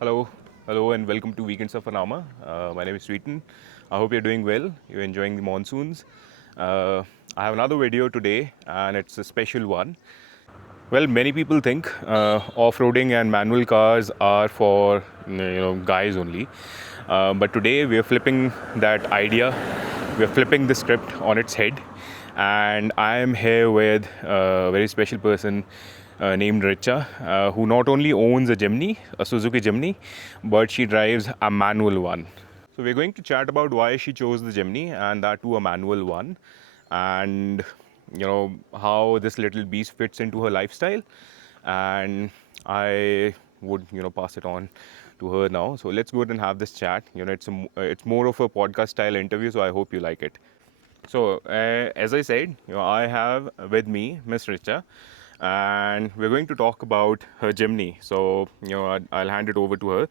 Hello, hello, and welcome to Weekends of Anama. My name is Sweeten. I hope you're doing well. You're enjoying the monsoons. Uh, I have another video today, and it's a special one. Well, many people think off-roading and manual cars are for guys only, but today we are flipping that idea. We are flipping the script on its head, and I am here with a very special person named Richa, who not only owns a Jimny, a Suzuki Jimny, but she drives a manual one. So we're going to chat about why she chose the Jimny and that too a manual one, and how this little beast fits into her lifestyle. And I would pass it on to her now. So let's go ahead and have this chat. It's more of a podcast style interview, so I hope you like it. So, as I said, I have with me Miss Richa, and we're going to talk about her Jimny. So, I'll hand it over to her.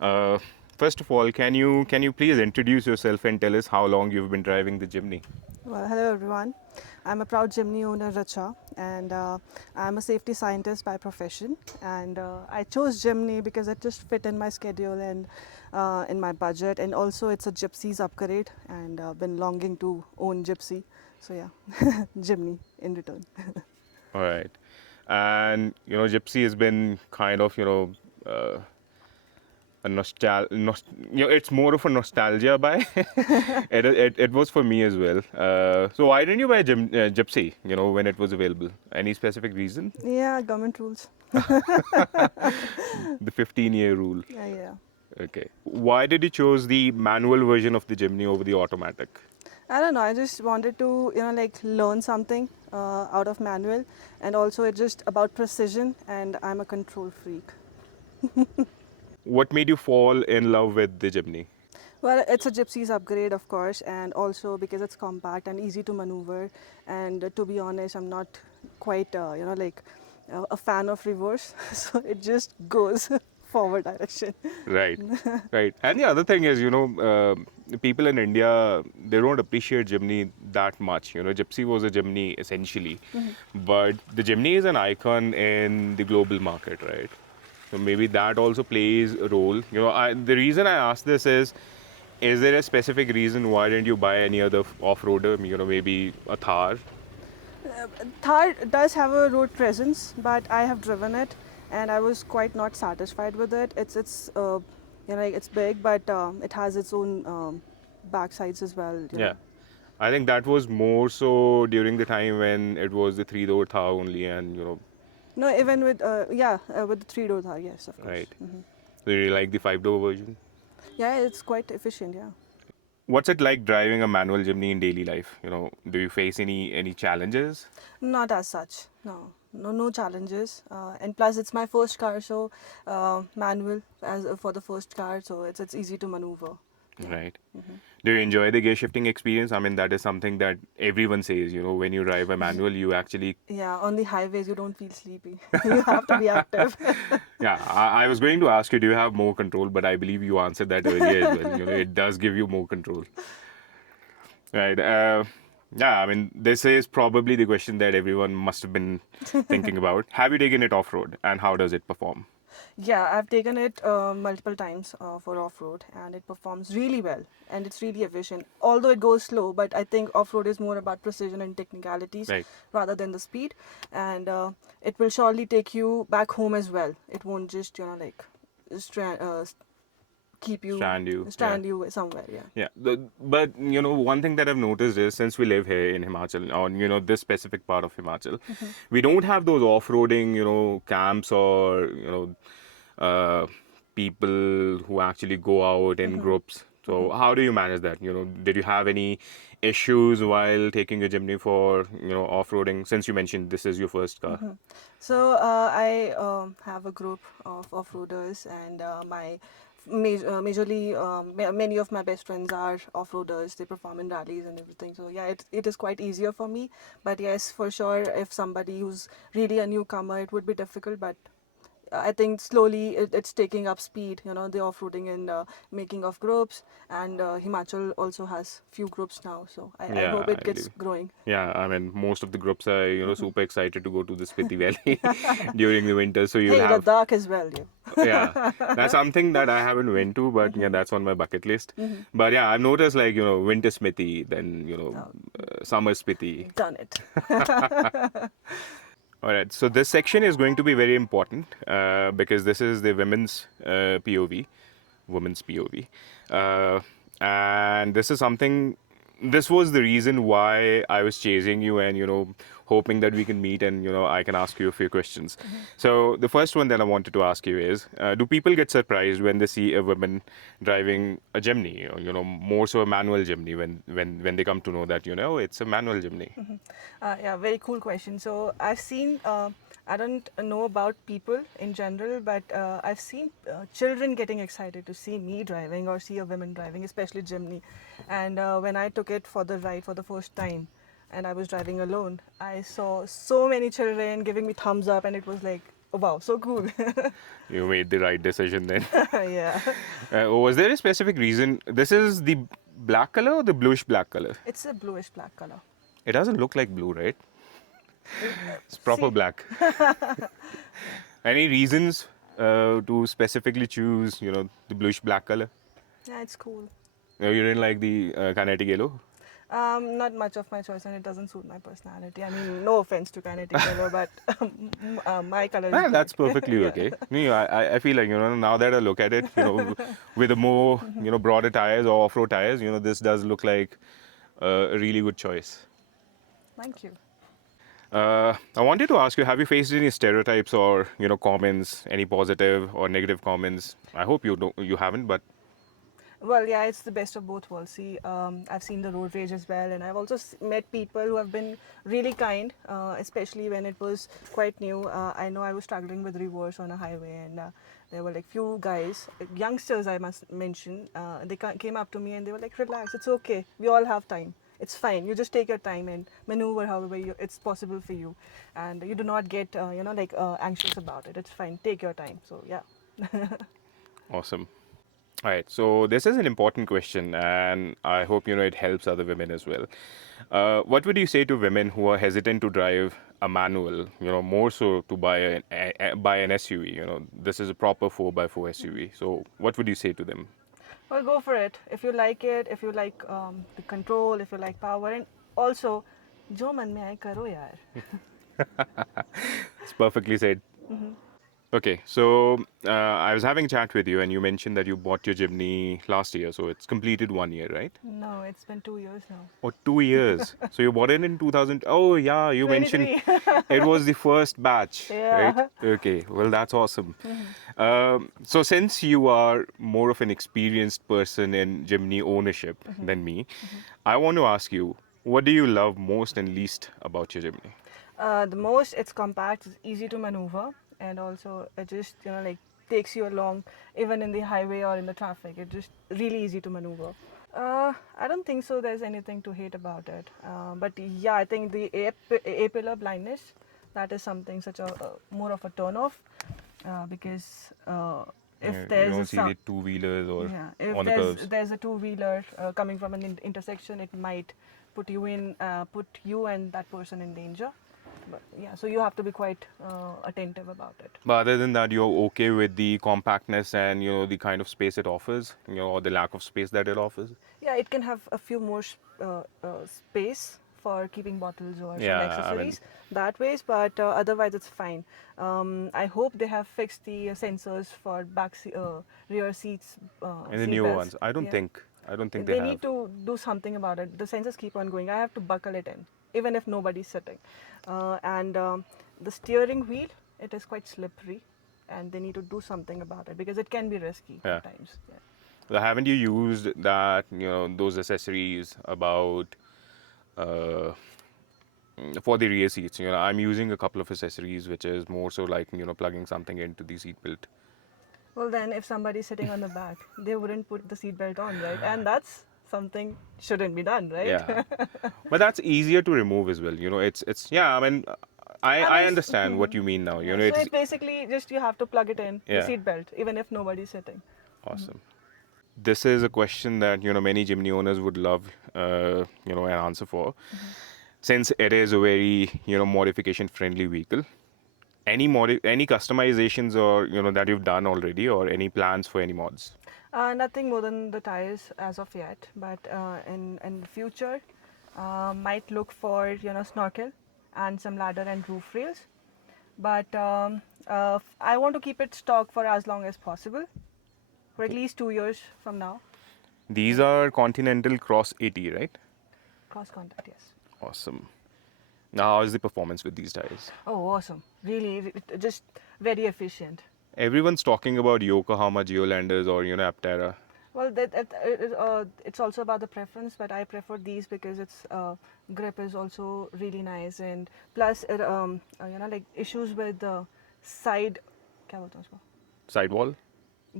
Uh, First of all, can you please introduce yourself and tell us how long you've been driving the Jimny? Well, hello everyone. I'm a proud Jimny owner, Racha, and I'm a safety scientist by profession. And I chose Jimny because it just fit in my schedule and in my budget. And also, it's a Gypsy's upgrade, and been longing to own Gypsy. So yeah, Jimny in return. All right, and Gypsy has been kind of a it's more of a nostalgia buy. It was for me as well. So why didn't you buy Gypsy? When it was available. Any specific reason? Yeah, government rules. The 15-year rule. Yeah. Okay. Why did you choose the manual version of the Jimny over the automatic? I don't know. I just wanted to, like learn something out of manual, and also it's just about precision. And I'm a control freak. What made you fall in love with the Jimny? Well, it's a Gypsy's upgrade, of course, and also because it's compact and easy to maneuver. And to be honest, I'm not quite, a fan of reverse, so it just goes forward direction. Right, right. And the other thing is, people in India, they don't appreciate Jimny that much. Gypsy was a Jimny essentially, but the Jimny is an icon in the global market, right? So maybe that also plays a role. The reason I ask this is there a specific reason why didn't you buy any other off-roader? Maybe a Thar. Thar does have a road presence, but I have driven it, and I was quite not satisfied with it. It's big, but it has its own backsides as well. Yeah. I think that was more so during the time when it was the three-door Thar only, and No, even with the three-door Thar, yes, of course. right. So you really like the five-door version. Yeah, it's quite efficient. Yeah. What's it like driving a manual Jimny in daily life? Do you face any challenges? Not as such. No challenges. And plus, it's my first car, so manual as for the first car, so it's easy to maneuver. Yeah. Right. Do you enjoy the gear shifting experience? I mean, that is something that everyone says. When you drive a manual, you actually. Yeah, on the highways, you don't feel sleepy. You have to be active. Yeah, I was going to ask you, do you have more control? But I believe you answered that earlier as well. It does give you more control. Right. Yeah, I mean, this is probably the question that everyone must have been thinking about. Have you taken it off road, and how does it perform? Yeah, I've taken it multiple times for off-road, and it performs really well, and it's really efficient. Although it goes slow, but I think off-road is more about precision and technicalities Right. rather than the speed, and it will surely take you back home as well. It won't just stra- uh, keep you Stand you. stand you somewhere. Yeah. Yeah, but one thing that I've noticed is since we live here in Himachal, on this specific part of Himachal, we don't have those off-roading, camps or uh, people who actually go out in groups. So how do you manage that? Did you have any issues while taking a Jimny for off-roading? Since you mentioned this is your first car. So I have a group of off-roaders, and majorly many of my best friends are off-roaders. They perform in rallies and everything. So yeah, it is quite easier for me. But yes, for sure, if somebody who's really a newcomer, it would be difficult. But I think slowly it's taking up speed. You know, the off-roading and making of groups, and Himachal also has few groups now. So I Yeah, hope it I gets do. growing. Yeah, I mean, most of the groups are, super excited to go to the Spiti Valley during the winter. So you'll Hey, have, Ladakh as well. yeah, that's something that I haven't went to, but yeah, that's on my bucket list. But yeah, I've noticed like, winter Spiti, then, Oh, summer Spiti. done it. All right, so this section is going to be very important because this is the women's POV, women's POV. And this is something, this was the reason why I was chasing you and, hoping that we can meet and, I can ask you a few questions. So the first one that I wanted to ask you is, do people get surprised when they see a woman driving a Jimny, or, more so a manual Jimny when they come to know that, it's a manual Jimny? Yeah, very cool question. So I've seen, I don't know about people in general, but I've seen children getting excited to see me driving or see a woman driving, especially Jimny. And when I took it for the ride for the first time and I was driving alone, I saw so many children giving me thumbs up, and it was like, oh, wow, so cool. You made the right decision then. Yeah. Was there a specific reason? This is the black color or the bluish black color? It's a bluish black color. It doesn't look like blue, right? It's proper See, black. Any reasons to specifically choose, the bluish black color? yeah, it's cool. You didn't like the kinetic yellow? Not much of my choice, and it doesn't suit my personality. I mean, no offense to kinetic color, but my color is Ah, black. that's perfectly Yeah. okay. Me, I feel like, now that I look at it, with the more, broader tires or off-road tires, this does look like a really good choice. Thank you. I wanted to ask you, have you faced any stereotypes or, comments, any positive or negative comments? I hope you haven't, but Well, yeah, it's the best of both worlds. See, I've seen the road rage as well, and I've also met people who have been really kind, especially when it was quite new. I know I was struggling with reverse on a highway, and there were like few guys, youngsters, I must mention. They came up to me and they were like, "Relax, it's okay. We all have time. It's fine. You just take your time and maneuver however it's possible for you, and you do not get, anxious about it. It's fine. Take your time." So yeah. awesome. All right, so this is an important question, and I hope it helps other women as well. What would you say to women who are hesitant to drive a manual? More so to buy an SUV. This is a proper 4x4 SUV. So, what would you say to them? Well, go for it. If you like it, if you like the control, if you like power, and also, jo man mein aaye karo yaar. It's perfectly said. Okay, so I was having a chat with you, and you mentioned that you bought your Jimny last year, so it's completed 1 year, right? No, it's been 2 years now. Or 2 years. So you bought it in 2000. Oh, yeah, you mentioned 23. it was the first batch, right? Yeah. Okay, well, that's awesome. So since you are more of an experienced person in Jimny ownership than me, I want to ask you, what do you love most and least about your Jimny? The most, it's compact, it's easy to maneuver, and also it just takes you along, even in the highway or in the traffic. It's just really easy to maneuver. I don't think so. There's anything to hate about it. But yeah, I think the A pillar blindness, that is something such a more of a turn off, because if You there's don't see the two-wheelers or yeah, if on the curves. there's a two-wheeler coming from an intersection, it might put you and that person in danger. But yeah, so you have to be quite attentive about it. But other than that, you're okay with the compactness and the kind of space it offers, or the lack of space that it offers. Yeah, it can have a few more space for keeping bottles or some Yeah, I mean, accessories that ways, but otherwise it's fine. I hope they have fixed the sensors for rear seats, in the seat newer belts. ones, I don't think they They have. need to do something about it. The sensors keep on going. I have to buckle it in, even if nobody's sitting. And the steering wheel, it is quite slippery, and they need to do something about it because it can be risky Yeah. at times. Yeah. So haven't you used that, those accessories about for the rear seats? I'm using a couple of accessories, which is more so like, plugging something into the seat belt. Well, then, if somebody's sitting on the back, they wouldn't put the seatbelt on, right? And that's something shouldn't be done, right? Yeah. But that's easier to remove as well. It's yeah, I mean, I mean, understand what you mean now. You know, so it's it's basically just you have to plug it in the yeah, seat belt, even if nobody's sitting. awesome. This is a question that many Jimny owners would love an answer for, since it is a very modification friendly vehicle. Any customizations or that you've done already, or any plans for any mods? Nothing more than the tires as of yet, but in the future, might look for snorkel and some ladder and roof rails. But I want to keep it stock for as long as possible, for at least 2 years from now. These are Continental Cross 80, right? Cross contact, yes. Awesome. Now, how is the performance with these tires? Oh, awesome! Really, just very efficient. Everyone's talking about Yokohama Geolanders or Aptera. Well, it's also about the preference, but I prefer these because its grip is also really nice, and plus like issues with the side, क्या बोलते हैं उसको? Sidewall?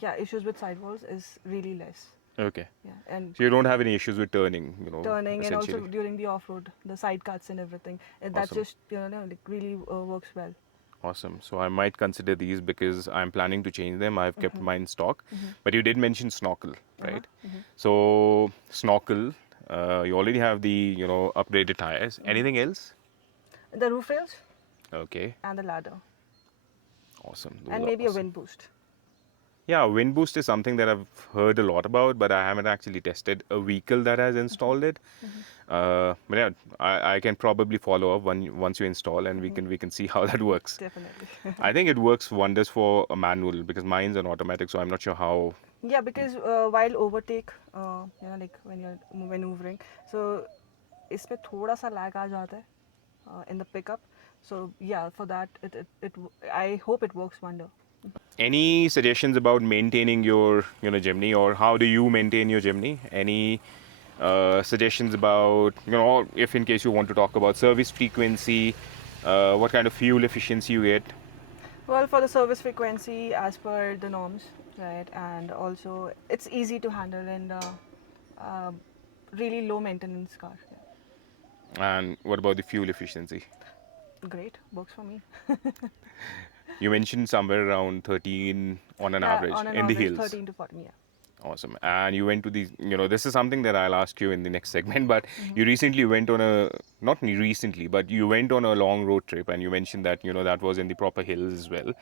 Yeah, issues with sidewalls is really less. Okay. Yeah, and So you don't have any issues with turning, turning, and also essentially. during the off-road, the side cuts and everything. And that's Awesome. just like really works well. Awesome. So I might consider these because I'm planning to change them. I've kept mine stock. But you did mention snorkel, right? So snorkel, you already have the, upgraded tires. Anything else? The roof rails Okay. and the ladder, Awesome. Those and are maybe a awesome. wind boost. Yeah, wind boost is something that I've heard a lot about, but I haven't actually tested a vehicle that has installed it. But yeah, I can probably follow up once you install, and we can see how that works. Definitely. I think it works wonders for a manual because mine's an automatic, so I'm not sure how. Yeah, because while overtake, like when you're maneuvering, so इसमें थोड़ा सा lag आ जाता है in the pickup. So yeah, for that, I hope it works wonder. Any suggestions about maintaining your Jimny, or how do you maintain your Jimny? Any suggestions about or if in case you want to talk about service frequency, what kind of fuel efficiency you get? Well, for the service frequency, as per the norms, right, and also it's easy to handle and uh, really low maintenance car. Yeah. And what about the fuel efficiency? Great, works for me. You mentioned somewhere around 13 on an Yeah, average on an in the average, hills. 13 to 14. Yeah. Awesome. And you went to these, this is something that I'll ask you in the next segment, but you recently went on not recently, but you went on a long road trip, and you mentioned that, that was in the proper hills as well.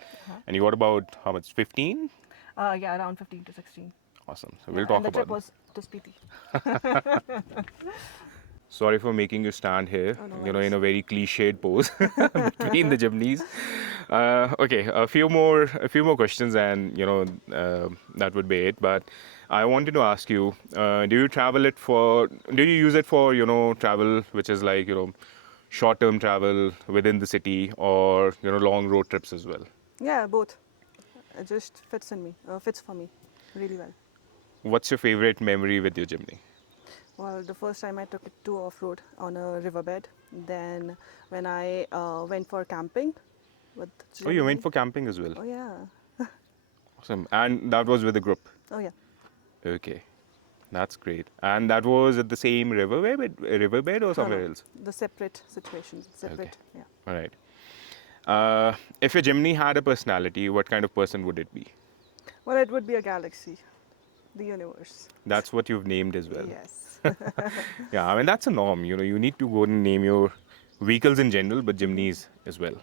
And you got about, how much, 15? Yeah, around 15 to 16. Awesome. So Yeah, we'll talk and the trip about was to Spiti. Sorry for making you stand here, Oh, no in worries. a very cliched pose between the Jimneys. Okay, a few more questions, and that would be it. But I wanted to ask you: do you use it for travel, which is like short-term travel within the city, or long road trips as well? Yeah, both. It just fits for me really well. What's your favorite memory with your Jimny? Well, the first time I took it to off-road on a riverbed. Then when I went for camping with Oh, you went Jimny. for camping as well. Oh yeah. Awesome. And that was with a group. Oh yeah. Okay. That's great. And that was at the same riverbed or No, somewhere no. else? The separate situations. Okay. Separate. Yeah. All right. If your Jimny had a personality, what kind of person would it be? Well, it would be a galaxy, the universe. That's what you've named as well. Yes. Yeah, I mean, that's a norm. You need to go and name your vehicles in general, but Jimneys as well.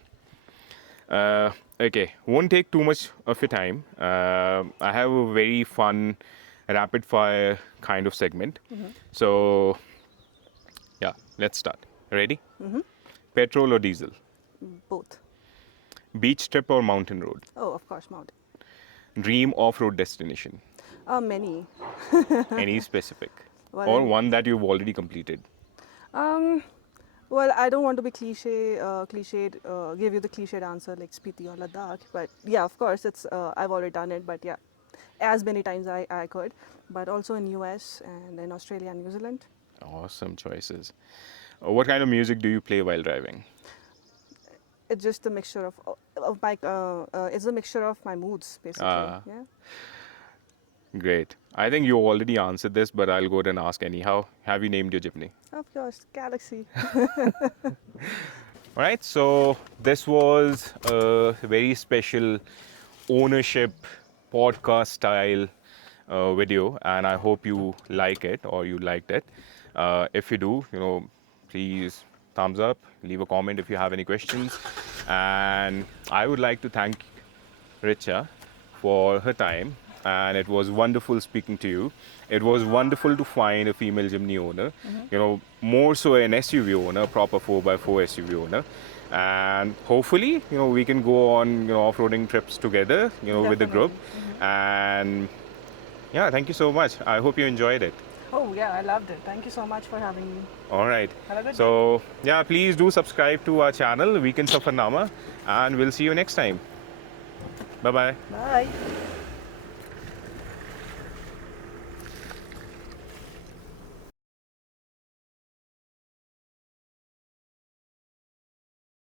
Okay, won't take too much of your time. I have a very fun rapid fire kind of segment. So, yeah, let's start. Ready? Petrol or diesel? Both. Beach trip or mountain road? Oh, of course, mountain. Dream off road destination? Many. Any specific? Well, Or one that you've already completed? Um, well, I don't want to be cliched, give you the cliched answer like Spiti or Ladakh, but yeah, of course, it's I've already done it, but yeah, as many times I could, but also in US and in Australia and New Zealand. Awesome choices. What kind of music do you play while driving? It's just a mixture of my it's a mixture of my moods basically. Yeah. Great. I think you already answered this, but I'll go ahead and ask anyhow. Have you named your Jimny? Of course, Galaxy. All right, so this was a very special ownership podcast style video, and I hope you like it or you liked it. If you do, please thumbs up, leave a comment if you have any questions, and I would like to thank Richa for her time, and it was wonderful speaking to you. It was wonderful to find a female Jimny owner, more so an SUV owner, proper 4x4 SUV owner. And hopefully, we can go on, off-roading trips together, with the group. And yeah, thank you so much. I hope you enjoyed it. Oh, yeah, I loved it. Thank you so much for having me. All right. Have a good day. So, yeah, please do subscribe to our channel, Weekends of Anama, and we'll see you next time. Bye-bye. Bye.